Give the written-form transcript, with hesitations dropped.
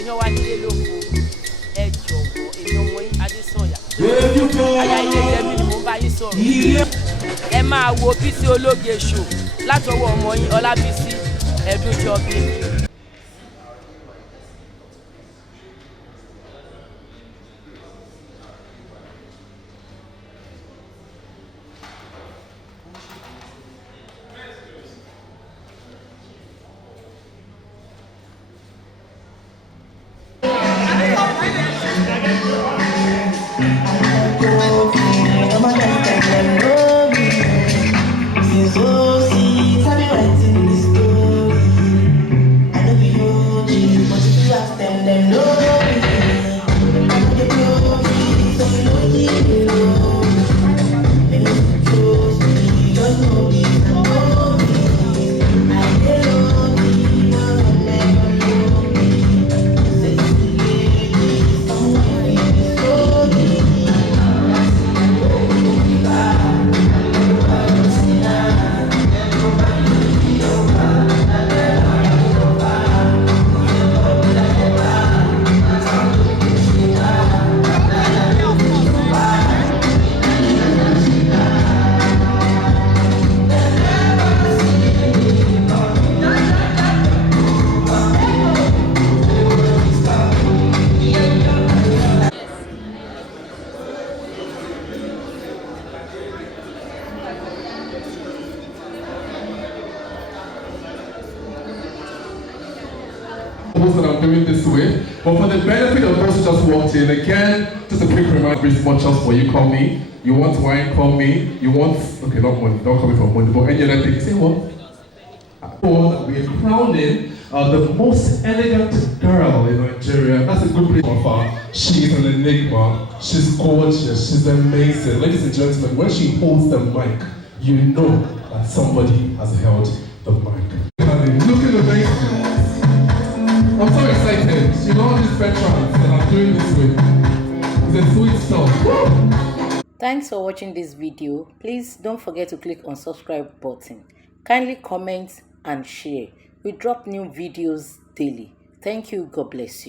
èèyàn wá nílé lóko ẹ jọ̀wọ́ èmi ọmọ yín Adésànyà aya ilé Yẹmí ni mo bá yín sọ̀rọ̀ ẹ máa wo Bisi ológe show látọwọ́ ọmọ yín Ọlábísí Ẹ̀dúnjọbí. That I'm doing this way, but for the benefit of those who just walked in, again, just a quick reminder, British watchers, for you call me, you want wine, call me, you want, okay, not money, don't call me for money, but any other thing, say what? We're crowning the most elegant girl in Nigeria. That's a good place of her. She's an enigma, she's gorgeous, she's amazing. Ladies and gentlemen, when she holds the mic, you know that somebody has held the mic. Look at the face. I'm so excited. You know all these veterans that I'm doing this with. It's a sweet stuff. Thanks for watching this video. Please don't forget to click on subscribe button. Kindly comment and share. We drop new videos daily. Thank you. God bless you.